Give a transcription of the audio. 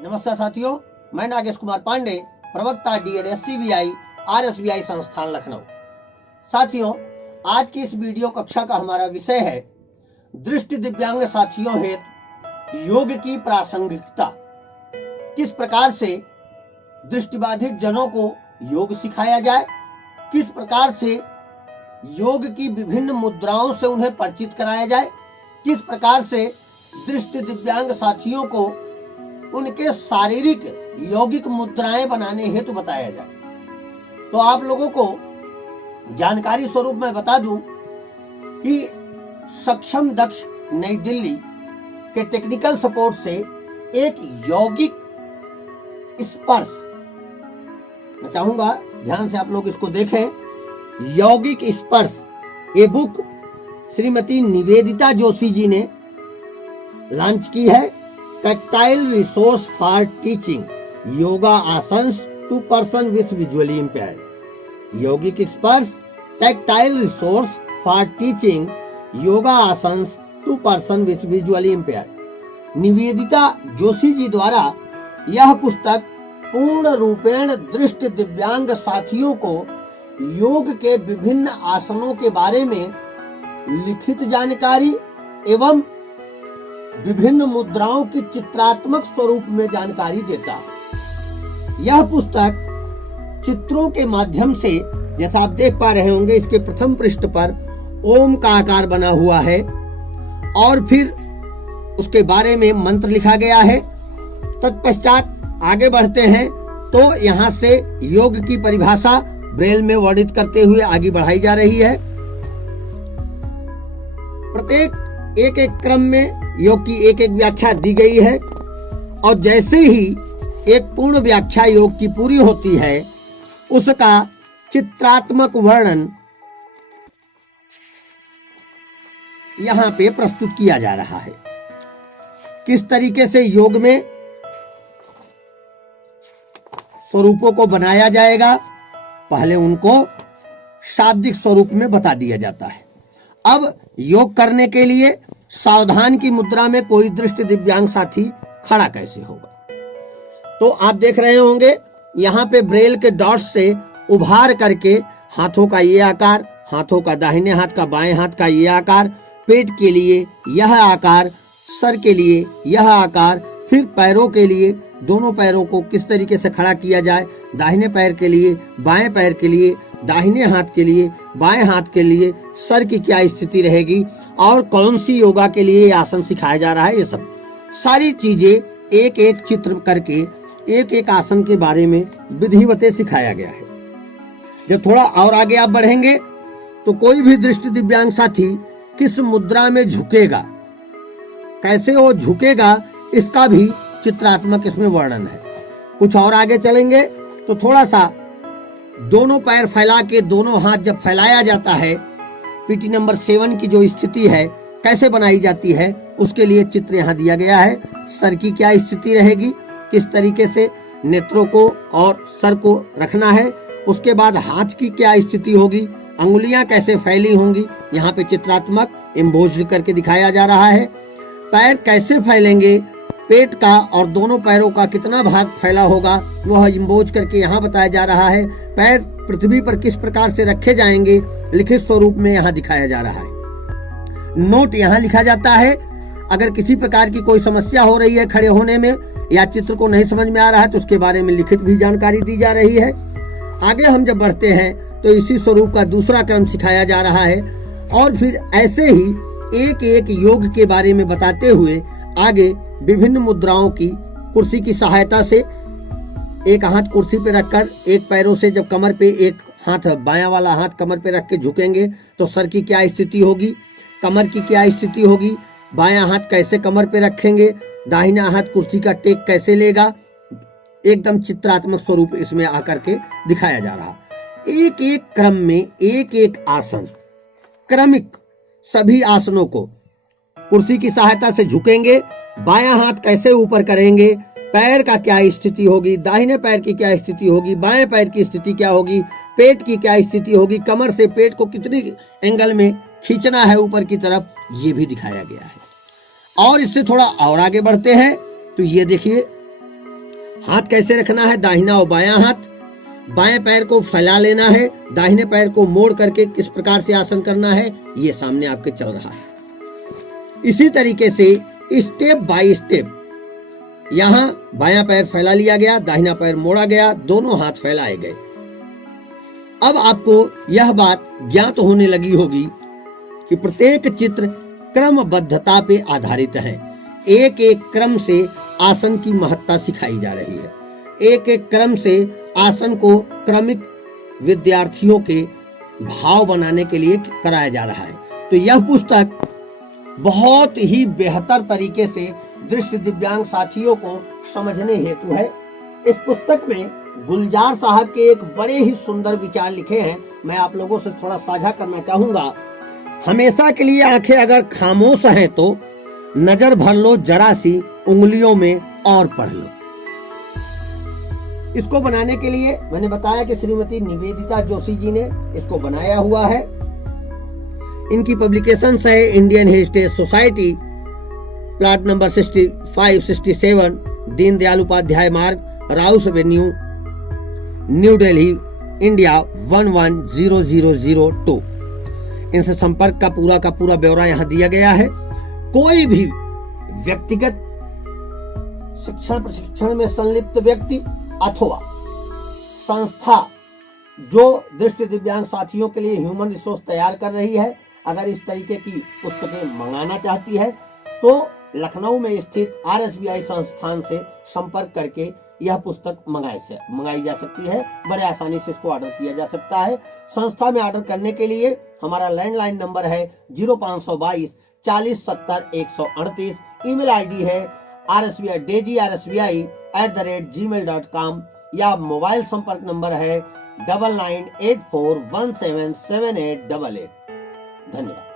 नमस्कार साथियों, मैं नागेश कुमार पांडे, प्रवक्ता डीएड SCBI RSBI संस्थान लखनऊ। साथियों, आज की इस वीडियो कक्षा का हमारा विषय है दृष्टि दिव्यांग साथियों हेतु योग की प्रासंगिकता। किस प्रकार से दृष्टिबाधित जनों को योग सिखाया जाए, किस प्रकार से योग की विभिन्न मुद्राओं से उन्हें परिचित कराया जाए, किस प्रकार से दृष्टि दिव्यांग साथियों को उनके शारीरिक यौगिक मुद्राएं बनाने हेतु बताया जाए। तो आप लोगों को जानकारी स्वरूप मैं बता दूं कि सक्षम दक्ष नई दिल्ली के टेक्निकल सपोर्ट से एक यौगिक स्पर्श, मैं चाहूंगा ध्यान से आप लोग इसको देखें। यौगिक स्पर्श ये बुक श्रीमती निवेदिता जोशी जी ने लॉन्च की है। Tactile resource for teaching yoga asanas to person with visually impaired. Yaugik Sparsh tactile resource for teaching yoga asanas to person with visually impaired. Nivedita Joshi ji द्वारा यह पुस्तक पूर्ण रूपेण दृष्टि दिव्यांग साथियों को योग के विभिन्न आसनों के बारे में लिखित जानकारी एवं विभिन्न मुद्राओं की चित्रात्मक स्वरूप में जानकारी देता है। यह पुस्तक चित्रों के माध्यम से, जैसा आप देख पा रहे होंगे, इसके प्रथम पृष्ठ पर ओम का आकार बना हुआ है और फिर उसके बारे में मंत्र लिखा गया है। तत्पश्चात आगे बढ़ते हैं तो यहाँ से योग की परिभाषा ब्रेल में वर्णित करते हुए आगे बढ़ाई जा रही है। प्रत्येक एक एक क्रम में योग की एक एक व्याख्या दी गई है और जैसे ही एक पूर्ण व्याख्या योग की पूरी होती है उसका चित्रात्मक वर्णन यहाँ पे प्रस्तुत किया जा रहा है। किस तरीके से योग में स्वरूपों को बनाया जाएगा, पहले उनको शाब्दिक स्वरूप में बता दिया जाता है। अब योग करने के लिए सावधान की मुद्रा में कोई दृष्टि दिव्यांग साथी खड़ा कैसे होगा, तो आप देख रहे होंगे यहाँ पे ब्रेल के डॉट्स से उभार करके हाथों का ये आकार, हाथों का दाहिने हाथ का बाएं हाथ का ये आकार, पेट के लिए यह आकार, सर के लिए यह आकार, फिर पैरों के लिए दोनों पैरों को किस तरीके से खड़ा किया जाए, दाहिने पैर के लिए, बाएं पैर के लिए, दाहिने हाथ के लिए, बाएं हाथ के लिए सर की क्या स्थिति रहेगी और कौन सी योगा के लिए आसन सिखाया जा रहा है, ये सब सारी चीजें एक एक चित्र करके एक एक आसन के बारे में विधिवत सिखाया गया है। जब थोड़ा और आगे आप बढ़ेंगे तो कोई भी दृष्टि दिव्यांग साथी किस मुद्रा में झुकेगा, कैसे वो झुकेगा, इसका भी चित्रात्मक इसमें वर्णन है। कुछ और आगे चलेंगे तो थोड़ा सा दोनों पैर फैला के दोनों हाथ जब फैलाया जाता है, पीटी नंबर 7 की जो स्थिति है कैसे बनाई जाती है उसके लिए चित्र यहाँ दिया गया है। सर की क्या स्थिति रहेगी, किस तरीके से नेत्रों को और सर को रखना है, उसके बाद हाथ की क्या स्थिति होगी, अंगुलियां कैसे फैली होंगी, यहाँ पे चित्रात्मक एम्बोज करके दिखाया जा रहा है। पैर कैसे फैलेंगे, पेट का और दोनों पैरों का कितना भाग फैला होगा वह इम्बोज करके यहाँ बताया जा रहा है। पैर पृथ्वी पर किस प्रकार से रखे जाएंगे लिखित स्वरूप में यहाँ दिखाया जा रहा है। नोट यहाँ लिखा जाता है। अगर किसी प्रकार की कोई समस्या हो रही है खड़े होने में या चित्र को नहीं समझ में आ रहा है तो उसके बारे में लिखित भी जानकारी दी जा रही है। आगे हम जब बढ़ते हैं तो इसी स्वरूप का दूसरा क्रम सिखाया जा रहा है और फिर ऐसे ही एक एक योग के बारे में बताते हुए आगे विभिन्न मुद्राओं की कुर्सी की सहायता से, एक हाथ कुर्सी पे रखकर एक पैरों से जब कमर पे एक हाथ, बायां वाला हाथ कमर पे रख के झुकेंगे तो सर की क्या स्थिति होगी, कमर की क्या स्थिति होगी, बायां हाथ कैसे कमर पे रखेंगे, दाहिना हाथ कुर्सी का टेक कैसे लेगा, एकदम चित्रात्मक स्वरूप इसमें आकर के दिखाया जा रहा। एक एक क्रम में एक एक आसन क्रमिक सभी आसनों को कुर्सी की सहायता से झुकेंगे, बायां हाथ कैसे ऊपर करेंगे, पैर का क्या स्थिति होगी, दाहिने पैर की क्या स्थिति होगी, बाएं पैर की स्थिति क्या होगी, पेट की क्या स्थिति होगी, कमर से पेट को कितनी एंगल में खींचना है ऊपर की तरफ, ये भी दिखाया गया है। और इससे थोड़ा और आगे बढ़ते हैं तो ये देखिए हाथ कैसे रखना है, दाहिना और बायां हाथ। बाएं पैर को फैला लेना है, दाहिने पैर को मोड़ करके किस प्रकार से आसन करना है ये सामने आपके चल रहा है। इसी तरीके से स्टेप बाय स्टेप यहां बायां पैर फैला लिया गया, दाहिना पैर मोड़ा गया, दोनों हाथ फैलाए गए। अब आपको यह बात ज्ञात होने लगी होगी कि प्रत्येक चित्र क्रमबद्धता पे आधारित है। एक एक क्रम से आसन की महत्ता सिखाई जा रही है। एक एक क्रम से आसन को क्रमिक विद्यार्थियों के भाव बनाने के लिए कराया जा रहा है। तो यह पुस्तक बहुत ही बेहतर तरीके से दृष्टि दिव्यांग साथियों को समझने हेतु है। इस पुस्तक में गुलजार साहब के एक बड़े ही सुंदर विचार लिखे हैं, मैं आप लोगों से थोड़ा साझा करना चाहूंगा। हमेशा के लिए आंखें अगर खामोश हैं तो नजर भर लो जरा सी उंगलियों में और पढ़ लो। इसको बनाने के लिए मैंने बताया कि श्रीमती निवेदिता जोशी जी ने इसको बनाया हुआ है। इनकी पब्लिकेशंस है Indian Heritage Society, plot number 65-67, Deendayal Upadhyay Marg, Rouse Avenue, New Delhi, India 110002। इनसे संपर्क का पूरा ब्यौरा यहाँ दिया गया है। कोई भी व्यक्तिगत शिक्षण प्रशिक्षण में संलिप्त व्यक्ति अथवा संस्था जो दृष्टि दिव्यांग साथियों के लिए ह्यूमन रिसोर्स तैयार कर रही है, अगर इस तरीके की पुस्तकें मंगाना चाहती है तो लखनऊ में स्थित RSBI संस्थान से संपर्क करके यह पुस्तक मंगाई जा सकती है। बड़े आसानी से इसको ऑर्डर किया जा सकता है। संस्था में ऑर्डर करने के लिए हमारा लैंडलाइन नंबर है 0522 40 70 138। ईमेल आईडी है rsbi@gmail.com या मोबाइल संपर्क नंबर है 9984177888। धन्यवाद।